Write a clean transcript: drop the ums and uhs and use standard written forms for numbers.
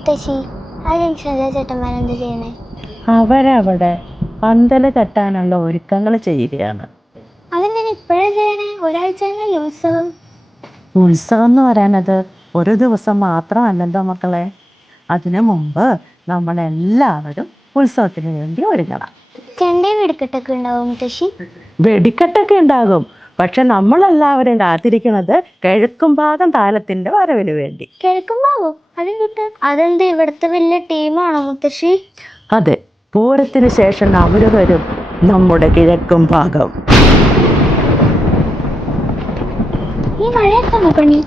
മുത്തശ്ശി ആ ജംഗ്ഷനിലെ ചേട്ടന്മാരെന്ത് ചെയ്യണേ? അവരവിടെ പന്തല് കെട്ടാനുള്ള ഒരുക്കങ്ങൾ ചെയ്യുകയാണ്. അതെന്തിനാ ഇപ്പോഴാ ചെയ്യണേ? ഒരാഴ്ച ഉത്സവം. ഉത്സവം എന്ന് പറയാനത് ഒരു ദിവസം മാത്രമല്ലല്ലോ മക്കളെ. അതിനു മുമ്പ് നമ്മളെല്ലാവരും ഉത്സവത്തിന് വേണ്ടി ഒരുങ്ങണം. ചെണ്ടയും വെടിക്കെട്ടൊക്കെ ഉണ്ടാവും മുത്തശ്ശി? വെടിക്കെട്ടൊക്കെ ഉണ്ടാകും. പക്ഷെ നമ്മളെല്ലാവരും കാത്തിരിക്കുന്നത് കിഴക്കുംഭാഗം താലത്തിന്റെ വരവിന് വേണ്ടി. കിഴക്കുംഭാഗോ? അതും കിട്ടും. അതെന്ത് ഇവിടുത്തെ വലിയ ടീമാണോ മുത്തശ്ശി? അതെ, പൂരത്തിന് ശേഷം അവര് വരും നമ്മുടെ കിഴക്കും ഭാഗം. ഈ മഴയത്താണോ പണി?